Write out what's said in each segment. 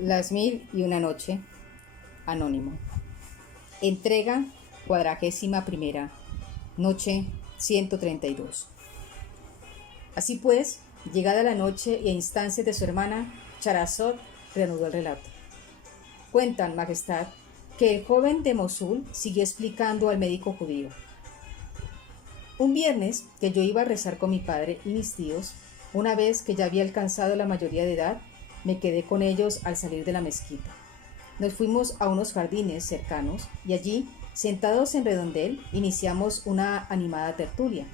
Las mil y una noche, anónimo. Entrega 41ª, noche 132. Así pues, llegada la noche y a instancias de su hermana, Charazot reanudó el relato. Cuentan, Majestad, que el joven de Mosul siguió explicando al médico judío. Un viernes que yo iba a rezar con mi padre y mis tíos, una vez que ya había alcanzado la mayoría de edad, me quedé con ellos al salir de la mezquita. Nos fuimos a unos jardines cercanos y allí, sentados en redondel, iniciamos una animada tertulia.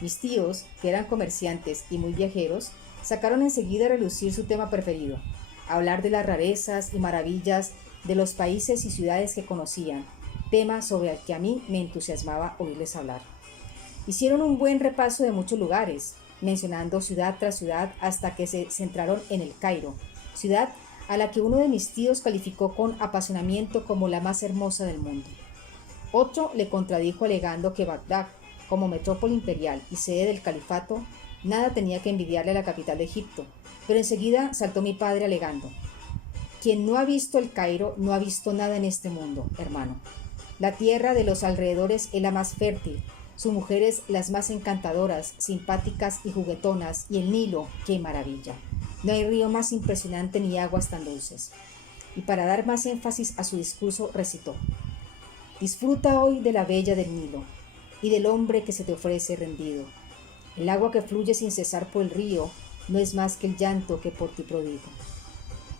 Mis tíos, que eran comerciantes y muy viajeros, sacaron enseguida a relucir su tema preferido, hablar de las rarezas y maravillas de los países y ciudades que conocían, tema sobre el que a mí me entusiasmaba oírles hablar. Hicieron un buen repaso de muchos lugares, mencionando ciudad tras ciudad hasta que se centraron en el Cairo, ciudad a la que uno de mis tíos calificó con apasionamiento como la más hermosa del mundo. Otro le contradijo alegando que Bagdad, como metrópoli imperial y sede del califato, nada tenía que envidiarle a la capital de Egipto, pero enseguida saltó mi padre alegando: quien no ha visto el Cairo no ha visto nada en este mundo, hermano. La tierra de los alrededores es la más fértil, sus mujeres las más encantadoras, simpáticas y juguetonas, y el Nilo, ¡qué maravilla! No hay río más impresionante ni aguas tan dulces. Y para dar más énfasis a su discurso recitó: disfruta hoy de la bella del Nilo y del hombre que se te ofrece rendido. El agua que fluye sin cesar por el río no es más que el llanto que por ti prodigo.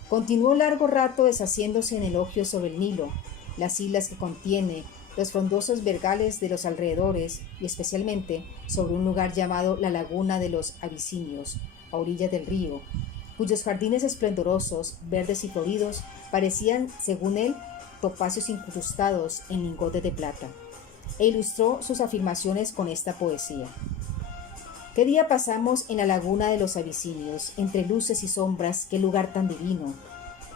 Continuó largo rato deshaciéndose en elogios sobre el Nilo, las islas que contiene, los frondosos vergales de los alrededores y especialmente sobre un lugar llamado la Laguna de los Abisinios, a orillas del río, cuyos jardines esplendorosos, verdes y floridos, parecían, según él, topacios incrustados en lingotes de plata, e ilustró sus afirmaciones con esta poesía. ¿Qué día pasamos en la Laguna de los Abisinios, entre luces y sombras, qué lugar tan divino!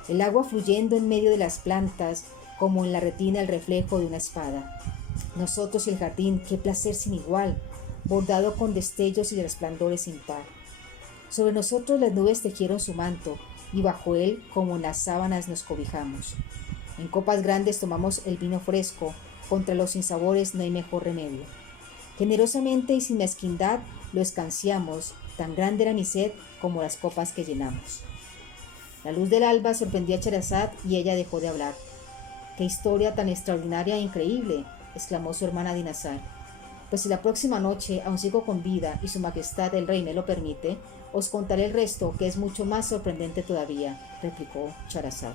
El agua fluyendo en medio de las plantas, como en la retina el reflejo de una espada. Nosotros y el jardín, qué placer sin igual, bordado con destellos y resplandores sin par. Sobre nosotros las nubes tejieron su manto, y bajo él, como en las sábanas, nos cobijamos. En copas grandes tomamos el vino fresco, contra los sinsabores no hay mejor remedio. Generosamente y sin mezquindad lo escanciamos, tan grande era mi sed como las copas que llenamos. La luz del alba sorprendió a Sherazad y ella dejó de hablar. ¡Qué historia tan extraordinaria e increíble!, exclamó su hermana Dinazar. Pues si la próxima noche aún sigo con vida y su majestad el rey me lo permite, os contaré el resto, que es mucho más sorprendente todavía, replicó Sherazad.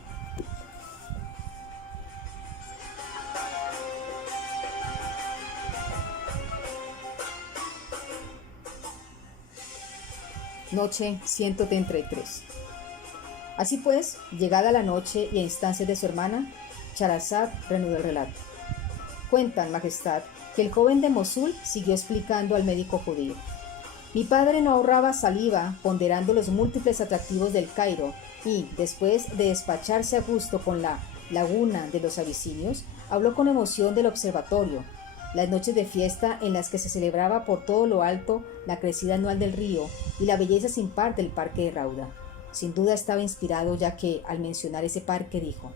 Noche 133. Así pues, llegada la noche y a instancias de su hermana, Sherazad reanudó el relato. Cuentan, Majestad, que el joven de Mosul siguió explicando al médico judío. Mi padre no ahorraba saliva ponderando los múltiples atractivos del Cairo y, después de despacharse a gusto con la Laguna de los Abisinios, habló con emoción del observatorio, las noches de fiesta en las que se celebraba por todo lo alto la crecida anual del río y la belleza sin par del parque de Rauda. Sin duda estaba inspirado, ya que, al mencionar ese parque, dijo: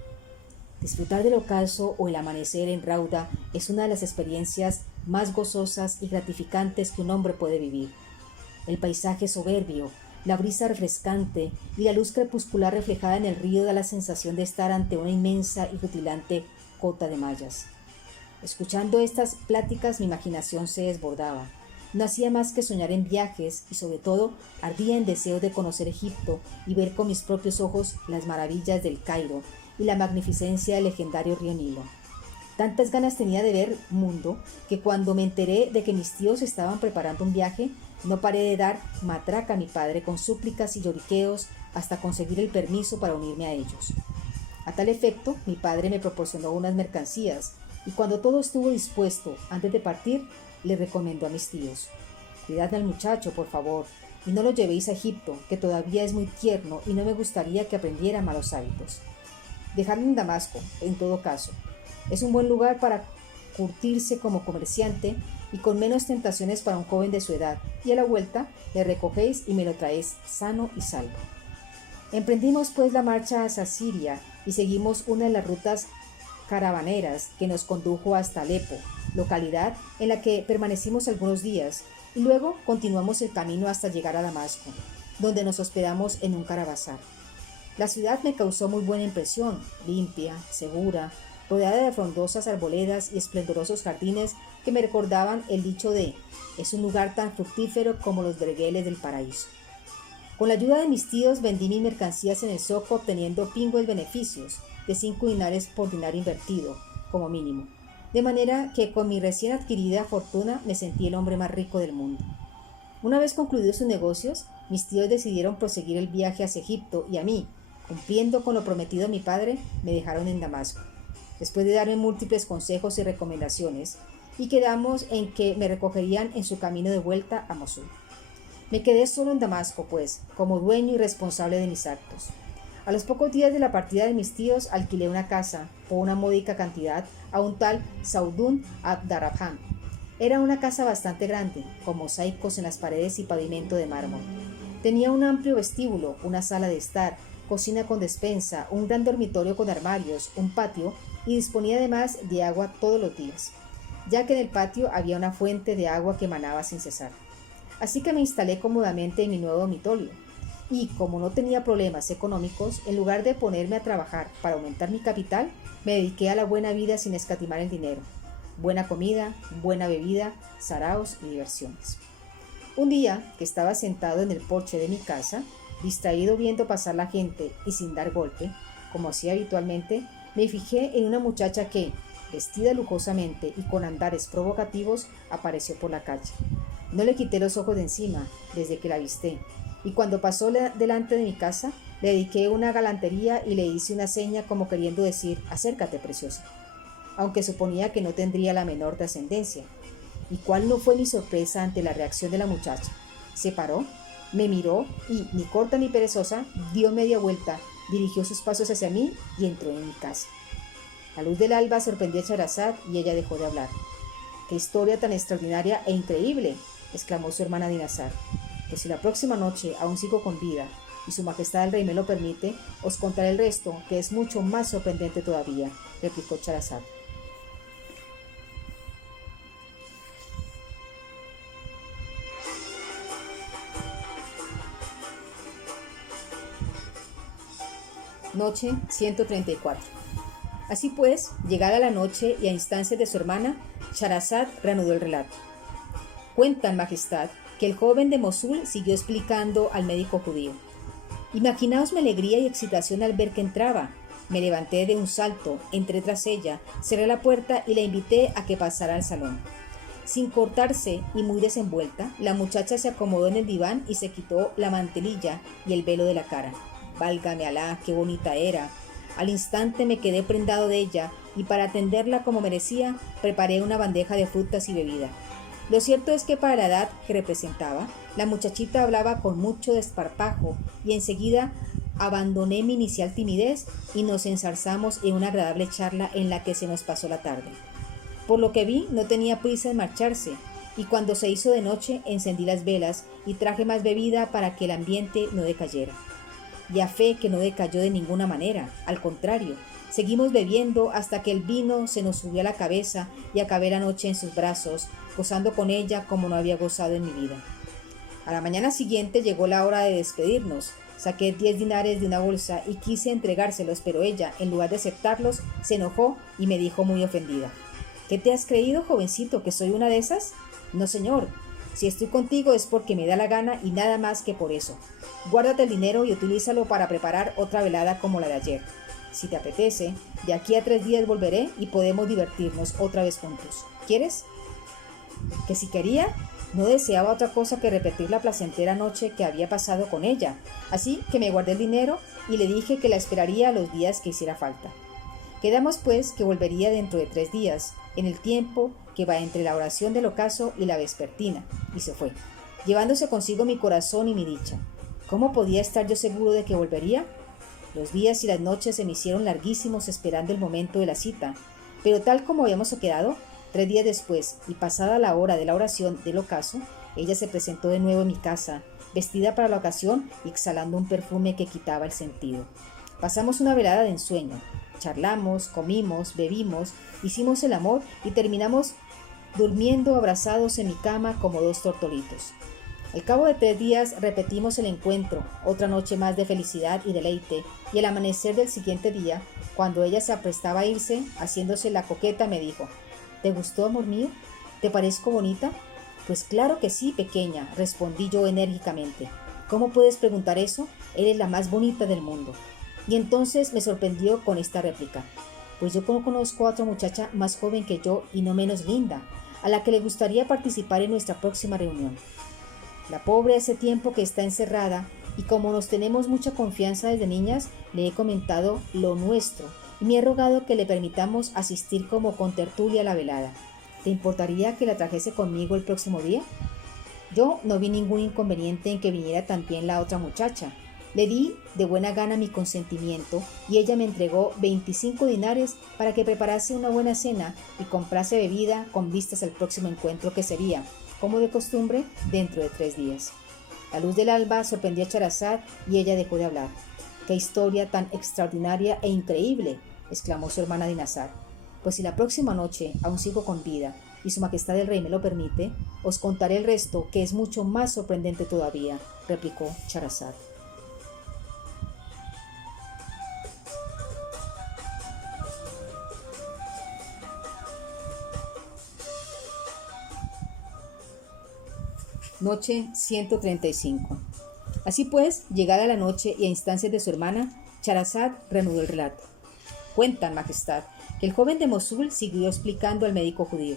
disfrutar del ocaso o el amanecer en Rauda es una de las experiencias más gozosas y gratificantes que un hombre puede vivir. El paisaje soberbio, la brisa refrescante y la luz crepuscular reflejada en el río da la sensación de estar ante una inmensa y rutilante cota de mallas. Escuchando estas pláticas mi imaginación se desbordaba. No hacía más que soñar en viajes y sobre todo ardía en deseo de conocer Egipto y ver con mis propios ojos las maravillas del Cairo y la magnificencia del legendario río Nilo. Tantas ganas tenía de ver mundo que cuando me enteré de que mis tíos estaban preparando un viaje, no paré de dar matraca a mi padre con súplicas y lloriqueos hasta conseguir el permiso para unirme a ellos. A tal efecto, mi padre me proporcionó unas mercancías y cuando todo estuvo dispuesto antes de partir, le recomendó a mis tíos: cuidad al muchacho, por favor, y no lo llevéis a Egipto, que todavía es muy tierno y no me gustaría que aprendiera malos hábitos. Dejadlo en Damasco, en todo caso. Es un buen lugar para curtirse como comerciante y con menos tentaciones para un joven de su edad, y a la vuelta le recogéis y me lo traéis sano y salvo. Emprendimos pues la marcha hacia Siria y seguimos una de las rutas caravaneras que nos condujo hasta Alepo, localidad en la que permanecimos algunos días, y luego continuamos el camino hasta llegar a Damasco, donde nos hospedamos en un caravasar. La ciudad me causó muy buena impresión, limpia, segura, rodeada de frondosas arboledas y esplendorosos jardines que me recordaban el dicho de «es un lugar tan fructífero como los vergeles del paraíso». Con la ayuda de mis tíos vendí mis mercancías en el zoco obteniendo pingües beneficios de 5 dinares por dinar invertido, como mínimo. De manera que con mi recién adquirida fortuna me sentí el hombre más rico del mundo. Una vez concluidos sus negocios, mis tíos decidieron proseguir el viaje hacia Egipto y a mí, cumpliendo con lo prometido a mi padre, me dejaron en Damasco. Después de darme múltiples consejos y recomendaciones, y quedamos en que me recogerían en su camino de vuelta a Mosul. Me quedé solo en Damasco, pues, como dueño y responsable de mis actos. A los pocos días de la partida de mis tíos, alquilé una casa, por una módica cantidad, a un tal Saudun Abdarrahman. Era una casa bastante grande, con mosaicos en las paredes y pavimento de mármol. Tenía un amplio vestíbulo, una sala de estar, cocina con despensa, un gran dormitorio con armarios, un patio, y disponía además de agua todos los días, ya que en el patio había una fuente de agua que manaba sin cesar. Así que me instalé cómodamente en mi nuevo dormitorio, y como no tenía problemas económicos, en lugar de ponerme a trabajar para aumentar mi capital, me dediqué a la buena vida sin escatimar el dinero. Buena comida, buena bebida, saraos y diversiones. Un día, que estaba sentado en el porche de mi casa, distraído viendo pasar la gente y sin dar golpe, como hacía habitualmente, me fijé en una muchacha que, vestida lujosamente y con andares provocativos, apareció por la calle. No le quité los ojos de encima desde que la avisté, y cuando pasó delante de mi casa, le dediqué una galantería y le hice una seña como queriendo decir «acércate, preciosa», aunque suponía que no tendría la menor trascendencia. ¿Y cuál no fue mi sorpresa ante la reacción de la muchacha? Se paró, me miró y, ni corta ni perezosa, dio media vuelta, dirigió sus pasos hacia mí y entró en mi casa. La luz del alba sorprendió a Scheherazade y ella dejó de hablar. «¡Qué historia tan extraordinaria e increíble!», exclamó su hermana Dinarzade. «Pues si la próxima noche aún sigo con vida y su majestad el rey me lo permite, os contaré el resto, que es mucho más sorprendente todavía», replicó Scheherazade. Noche 134. Así pues, llegada la noche y a instancias de su hermana, Scheherazade reanudó el relato. «Cuentan, majestad, que el joven de Mosul siguió explicando al médico judío. Imaginaos mi alegría y excitación al ver que entraba. Me levanté de un salto, entré tras ella, cerré la puerta y la invité a que pasara al salón. Sin cortarse y muy desenvuelta, la muchacha se acomodó en el diván y se quitó la mantelilla y el velo de la cara. Válgame Alá, qué bonita era. Al instante me quedé prendado de ella y para atenderla como merecía, preparé una bandeja de frutas y bebida. Lo cierto es que para la edad que representaba, la muchachita hablaba con mucho desparpajo y enseguida abandoné mi inicial timidez y nos enzarzamos en una agradable charla en la que se nos pasó la tarde. Por lo que vi, no tenía prisa en marcharse, y cuando se hizo de noche encendí las velas y traje más bebida para que el ambiente no decayera. Y a fe que no decayó de ninguna manera, al contrario, seguimos bebiendo hasta que el vino se nos subió a la cabeza y acabé la noche en sus brazos, gozando con ella como no había gozado en mi vida. A la mañana siguiente llegó la hora de despedirnos. Saqué 10 dinares de una bolsa y quise entregárselos, pero ella, en lugar de aceptarlos, se enojó y me dijo muy ofendida: «¿Qué te has creído, jovencito, que soy una de esas? No, señor. Si estoy contigo es porque me da la gana y nada más que por eso. Guárdate el dinero y utilízalo para preparar otra velada como la de ayer. Si te apetece, de aquí a 3 días volveré y podemos divertirnos otra vez juntos. ¿Quieres?». Que si quería, no deseaba otra cosa que repetir la placentera noche que había pasado con ella, así que me guardé el dinero y le dije que la esperaría los días que hiciera falta. Quedamos pues que volvería dentro de 3 días, en el tiempo que va entre la oración del ocaso y la vespertina, y se fue, llevándose consigo mi corazón y mi dicha. ¿Cómo podía estar yo seguro de que volvería? Los días y las noches se me hicieron larguísimos esperando el momento de la cita, pero tal como habíamos quedado, 3 días después, y pasada la hora de la oración del ocaso, ella se presentó de nuevo en mi casa, vestida para la ocasión y exhalando un perfume que quitaba el sentido. Pasamos una velada de ensueño. Charlamos, comimos, bebimos, hicimos el amor y terminamos durmiendo abrazados en mi cama como dos tortolitos. Al cabo de 3 días repetimos el encuentro, otra noche más de felicidad y deleite, y al amanecer del siguiente día, cuando ella se aprestaba a irse, haciéndose la coqueta, me dijo: ¿Te gustó, amor mío? ¿Te parezco bonita? Pues claro que sí, pequeña, respondí yo enérgicamente. ¿Cómo puedes preguntar eso? Eres la más bonita del mundo. Y entonces me sorprendió con esta réplica: pues yo conozco a otra muchacha más joven que yo y no menos linda, a la que le gustaría participar en nuestra próxima reunión. La pobre hace tiempo que está encerrada y como nos tenemos mucha confianza desde niñas, le he comentado lo nuestro y me ha rogado que le permitamos asistir como contertulia a la velada. ¿Te importaría que la trajese conmigo el próximo día? Yo no vi ningún inconveniente en que viniera también la otra muchacha. Le di de buena gana mi consentimiento y ella me entregó 25 dinares para que preparase una buena cena y comprase bebida con vistas al próximo encuentro que sería, como de costumbre, dentro de 3 días. La luz del alba sorprendió a Charazad y ella dejó de hablar. ¡Qué historia tan extraordinaria e increíble!, exclamó su hermana Dinazar. Pues si la próxima noche aún sigo con vida y su majestad el rey me lo permite, os contaré el resto, que es mucho más sorprendente todavía, replicó Charazad. Noche 135. Así pues, llegada la noche y a instancias de su hermana, Charazad reanudó el relato. Cuentan, majestad, que el joven de Mosul siguió explicando al médico judío.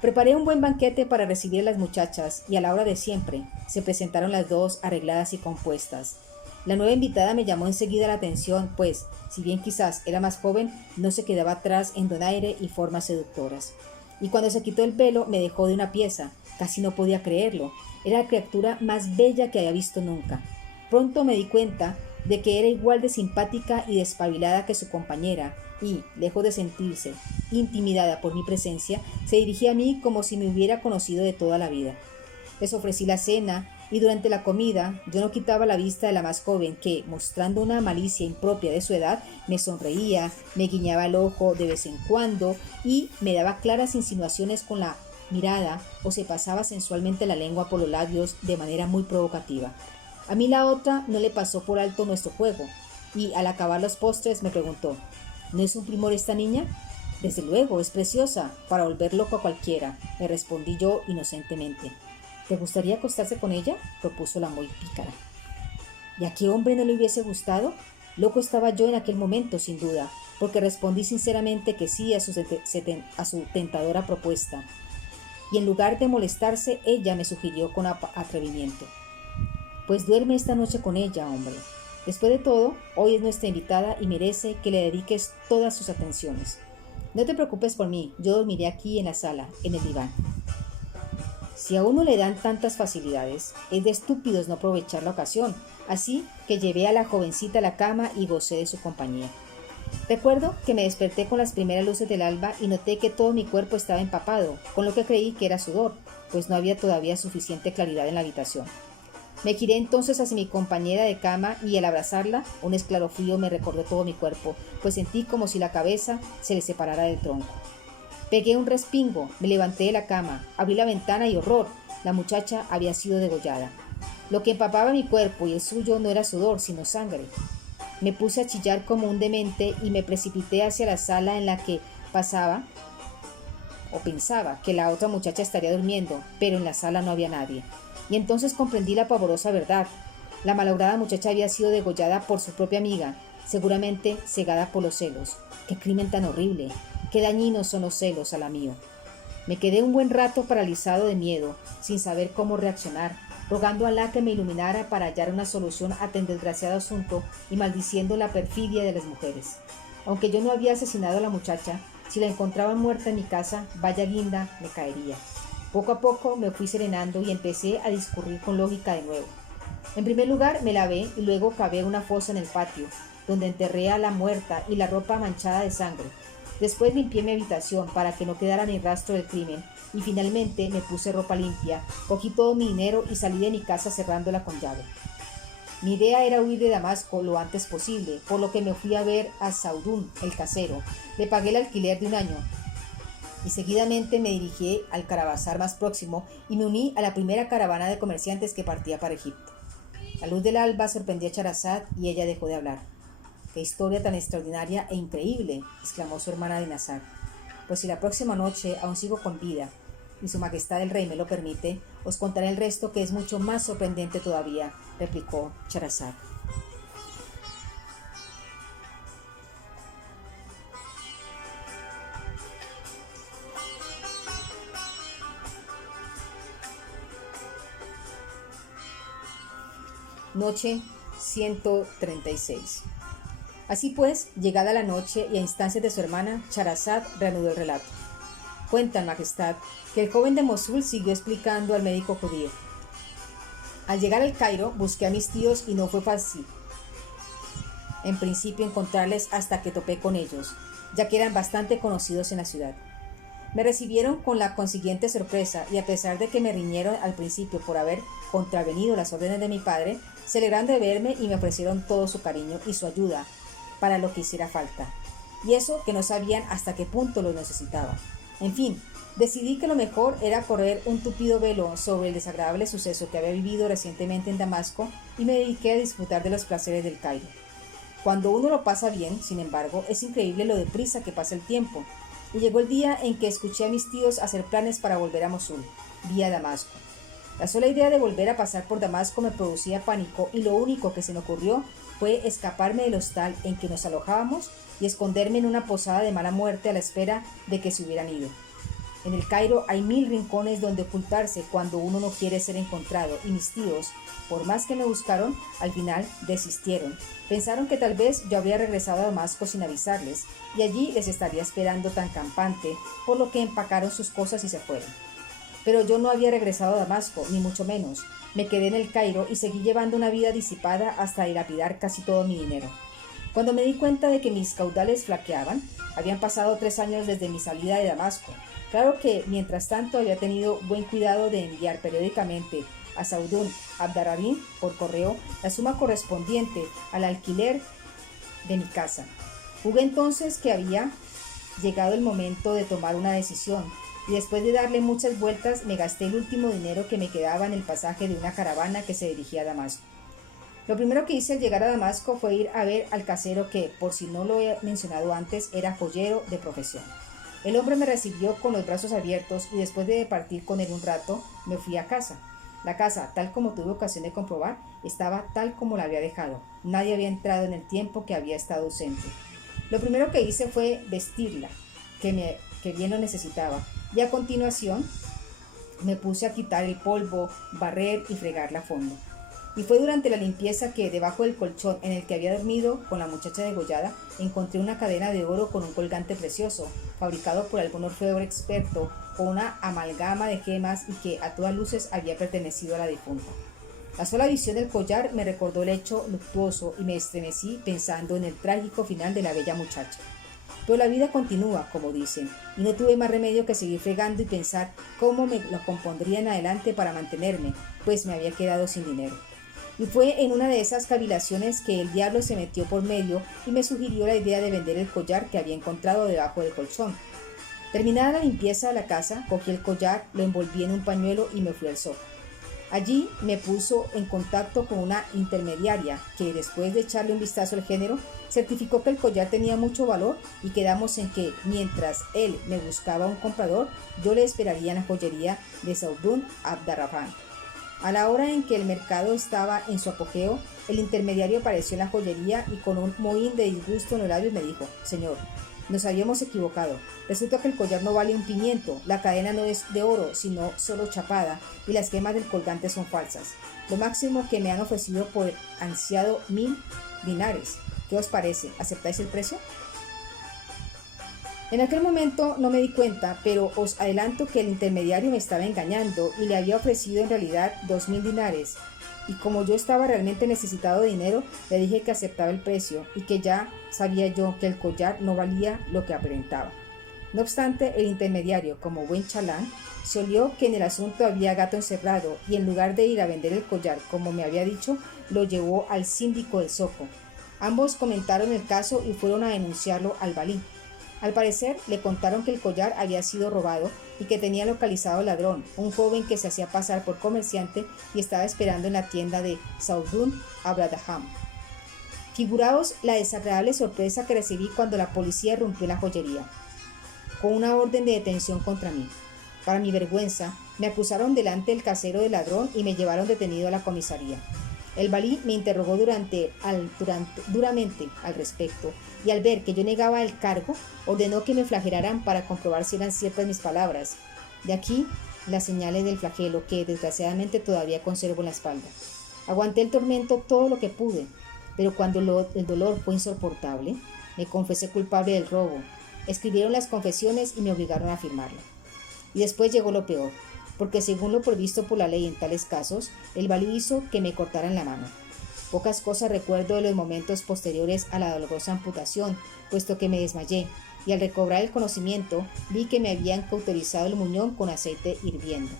Preparé un buen banquete para recibir a las muchachas y a la hora de siempre se presentaron las dos arregladas y compuestas. La nueva invitada me llamó enseguida la atención, pues, si bien quizás era más joven, no se quedaba atrás en donaire y formas seductoras. Y cuando se quitó el velo me dejó de una pieza. Casi no podía creerlo. Era la criatura más bella que había visto nunca. Pronto me di cuenta de que era igual de simpática y despabilada que su compañera, y, lejos de sentirse intimidada por mi presencia, se dirigía a mí como si me hubiera conocido de toda la vida. Les ofrecí la cena, y durante la comida yo no quitaba la vista de la más joven que, mostrando una malicia impropia de su edad, me sonreía, me guiñaba el ojo de vez en cuando y me daba claras insinuaciones con la mirada o se pasaba sensualmente la lengua por los labios de manera muy provocativa. A mí la otra no le pasó por alto nuestro juego y al acabar los postres me preguntó: ¿no es un primor esta niña? Desde luego, es preciosa, para volver loco a cualquiera, le respondí yo inocentemente. ¿Te gustaría acostarse con ella?, propuso la muy pícara. ¿Y a qué hombre no le hubiese gustado? Loco estaba yo en aquel momento, sin duda, porque respondí sinceramente que sí a su tentadora propuesta. Y en lugar de molestarse, ella me sugirió con atrevimiento: pues duerme esta noche con ella, hombre. Después de todo, hoy es nuestra invitada y merece que le dediques todas sus atenciones. No te preocupes por mí, yo dormiré aquí en la sala, en el diván. Si a uno le dan tantas facilidades, es de estúpidos no aprovechar la ocasión, así que llevé a la jovencita a la cama y gocé de su compañía. Recuerdo que me desperté con las primeras luces del alba y noté que todo mi cuerpo estaba empapado, con lo que creí que era sudor, pues no había todavía suficiente claridad en la habitación. Me giré entonces hacia mi compañera de cama y al abrazarla, un escalofrío me recorrió todo mi cuerpo, pues sentí como si la cabeza se le separara del tronco. Pegué un respingo, me levanté de la cama, abrí la ventana y ¡horror! La muchacha había sido degollada. Lo que empapaba mi cuerpo y el suyo no era sudor, sino sangre. Me puse a chillar como un demente y me precipité hacia la sala en la que pensaba que la otra muchacha estaría durmiendo, pero en la sala no había nadie. Y entonces comprendí la pavorosa verdad. La malograda muchacha había sido degollada por su propia amiga, seguramente cegada por los celos. ¡Qué crimen tan horrible! ¡Qué dañinos son los celos a la mío! Me quedé un buen rato paralizado de miedo, sin saber cómo reaccionar, rogando a Alá que me iluminara para hallar una solución a tan desgraciado asunto y maldiciendo la perfidia de las mujeres. Aunque yo no había asesinado a la muchacha, si la encontraba muerta en mi casa, vaya guinda me caería. Poco a poco me fui serenando y empecé a discurrir con lógica de nuevo. En primer lugar me lavé y luego cavé una fosa en el patio, donde enterré a la muerta y la ropa manchada de sangre. Después limpié mi habitación para que no quedara ni rastro del crimen y finalmente me puse ropa limpia, cogí todo mi dinero y salí de mi casa cerrándola con llave. Mi idea era huir de Damasco lo antes posible, por lo que me fui a ver a Saudún, el casero. Le pagué el alquiler de un año y seguidamente me dirigí al caravasar más próximo y me uní a la primera caravana de comerciantes que partía para Egipto. La luz del alba sorprendió a Charazad y ella dejó de hablar. «¡Qué historia tan extraordinaria e increíble!», exclamó su hermana Dinazar. «Pues si la próxima noche aún sigo con vida y su majestad el rey me lo permite, os contaré el resto, que es mucho más sorprendente todavía», replicó Charazad. Noche 136. Así pues, llegada la noche y a instancias de su hermana, Charazad reanudó el relato. «Cuentan, majestad, que el joven de Mosul siguió explicando al médico judío. Al llegar al Cairo, busqué a mis tíos y no fue fácil en principio encontrarles hasta que topé con ellos, ya que eran bastante conocidos en la ciudad. Me recibieron con la consiguiente sorpresa y a pesar de que me riñeron al principio por haber contravenido las órdenes de mi padre, se alegraron de verme y me ofrecieron todo su cariño y su ayuda para lo que hiciera falta. Y eso que no sabían hasta qué punto lo necesitaba. En fin, decidí que lo mejor era correr un tupido velo sobre el desagradable suceso que había vivido recientemente en Damasco y me dediqué a disfrutar de los placeres del Cairo. Cuando uno lo pasa bien, sin embargo, es increíble lo deprisa que pasa el tiempo. Y llegó el día en que escuché a mis tíos hacer planes para volver a Mosul, vía Damasco. La sola idea de volver a pasar por Damasco me producía pánico y lo único que se me ocurrió fue escaparme del hostal en que nos alojábamos y esconderme en una posada de mala muerte a la espera de que se hubieran ido. En el Cairo hay 1000 rincones donde ocultarse cuando uno no quiere ser encontrado y mis tíos, por más que me buscaron, al final desistieron. Pensaron que tal vez yo habría regresado a Damasco sin avisarles y allí les estaría esperando tan campante, por lo que empacaron sus cosas y se fueron. Pero yo no había regresado a Damasco, ni mucho menos. Me quedé en el Cairo y seguí llevando una vida disipada hasta dilapidar casi todo mi dinero. Cuando me di cuenta de que mis caudales flaqueaban, habían pasado 3 años desde mi salida de Damasco. Claro que, mientras tanto, había tenido buen cuidado de enviar periódicamente a Saudún Abdarrahim por correo la suma correspondiente al alquiler de mi casa. Jugué entonces que había llegado el momento de tomar una decisión, y después de darle muchas vueltas me gasté el último dinero que me quedaba en el pasaje de una caravana que se dirigía a Damasco. Lo primero que hice al llegar a Damasco fue ir a ver al casero que, por si no lo he mencionado antes, era joyero de profesión. El hombre me recibió con los brazos abiertos y después de partir con él un rato, me fui a casa. La casa, tal como tuve ocasión de comprobar, estaba tal como la había dejado. Nadie había entrado en el tiempo que había estado ausente. Lo primero que hice fue vestirla, que bien lo necesitaba, y a continuación me puse a quitar el polvo, barrer y fregarla a fondo. Y fue durante la limpieza que, debajo del colchón en el que había dormido con la muchacha degollada, encontré una cadena de oro con un colgante precioso, fabricado por algún orfebre experto, con una amalgama de gemas y que a todas luces había pertenecido a la difunta. La sola visión del collar me recordó el hecho luctuoso y me estremecí pensando en el trágico final de la bella muchacha. Pero la vida continúa, como dicen, y no tuve más remedio que seguir fregando y pensar cómo me lo compondría en adelante para mantenerme, pues me había quedado sin dinero. Y fue en una de esas cavilaciones que el diablo se metió por medio y me sugirió la idea de vender el collar que había encontrado debajo del colchón. Terminada la limpieza de la casa, cogí el collar, lo envolví en un pañuelo y me fui al Zoco. Allí me puso en contacto con una intermediaria que, después de echarle un vistazo al género, certificó que el collar tenía mucho valor y quedamos en que, mientras él me buscaba un comprador, yo le esperaría en la joyería de Saudún Abdarrahman. A la hora en que el mercado estaba en su apogeo, el intermediario apareció en la joyería y con un mohín de disgusto en los labios me dijo: «Señor, nos habíamos equivocado. Resulta que el collar no vale un pimiento, la cadena no es de oro, sino solo chapada, y las gemas del colgante son falsas. Lo máximo que me han ofrecido por el ansiado 1000 dinares. ¿Qué os parece? ¿Aceptáis el precio?». En aquel momento no me di cuenta, pero os adelanto que el intermediario me estaba engañando y le había ofrecido en realidad 2000 dinares, y como yo estaba realmente necesitado de dinero, le dije que aceptaba el precio y que ya sabía yo que el collar no valía lo que aparentaba. No obstante, el intermediario, como buen chalán, se olió que en el asunto había gato encerrado y en lugar de ir a vender el collar, como me había dicho, lo llevó al síndico del Zoco. Ambos comentaron el caso y fueron a denunciarlo al valí. Al parecer, le contaron que el collar había sido robado y que tenía localizado al ladrón, un joven que se hacía pasar por comerciante y estaba esperando en la tienda de Saudun Abradaham. Figuraos la desagradable sorpresa que recibí cuando la policía irrumpió en la joyería, con una orden de detención contra mí. Para mi vergüenza, me acusaron delante del casero del ladrón y me llevaron detenido a la comisaría. El valí me interrogó duramente al respecto, y al ver que yo negaba el cargo, ordenó que me flagelaran para comprobar si eran ciertas mis palabras. De aquí las señales del flagelo que desgraciadamente todavía conservo en la espalda. Aguanté el tormento todo lo que pude, pero cuando el dolor fue insoportable, me confesé culpable del robo. Escribieron las confesiones y me obligaron a firmarlo. Y después llegó lo peor, porque según lo previsto por la ley en tales casos, el valí hizo que me cortaran la mano. Pocas cosas recuerdo de los momentos posteriores a la dolorosa amputación, puesto que me desmayé, y al recobrar el conocimiento, vi que me habían cauterizado el muñón con aceite hirviendo.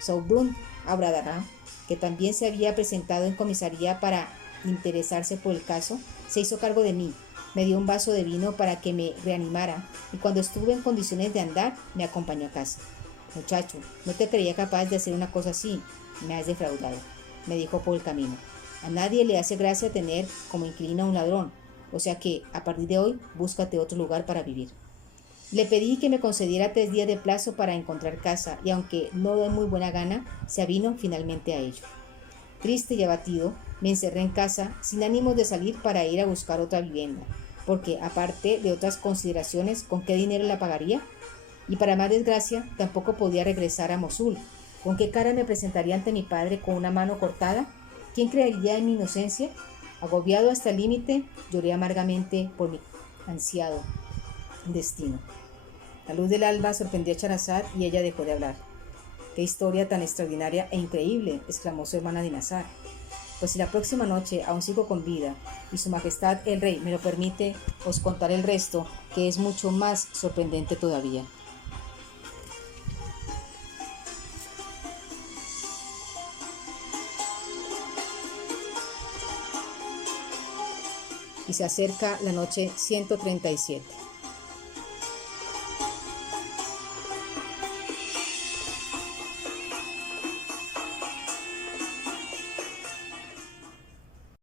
Saudun Abradaham, que también se había presentado en comisaría para interesarse por el caso, se hizo cargo de mí, me dio un vaso de vino para que me reanimara, y cuando estuve en condiciones de andar, me acompañó a casa. Muchacho, no te creía capaz de hacer una cosa así, me has defraudado, me dijo por el camino. A nadie le hace gracia tener como inquilino a un ladrón, o sea que, a partir de hoy, búscate otro lugar para vivir. Le pedí que me concediera 3 días de plazo para encontrar casa, y aunque no de muy buena gana, se avino finalmente a ello. Triste y abatido, me encerré en casa, sin ánimos de salir para ir a buscar otra vivienda, porque, aparte de otras consideraciones, ¿con qué dinero la pagaría? Y para más desgracia, tampoco podía regresar a Mosul. ¿Con qué cara me presentaría ante mi padre con una mano cortada? ¿Quién creería en mi inocencia? Agobiado hasta el límite, lloré amargamente por mi ansiado destino. La luz del alba sorprendió a Charazad y ella dejó de hablar. ¡Qué historia tan extraordinaria e increíble!, exclamó su hermana Dinazar. Pues si la próxima noche aún sigo con vida y su majestad el rey me lo permite, os contaré el resto, que es mucho más sorprendente todavía. Y se acerca la noche 137.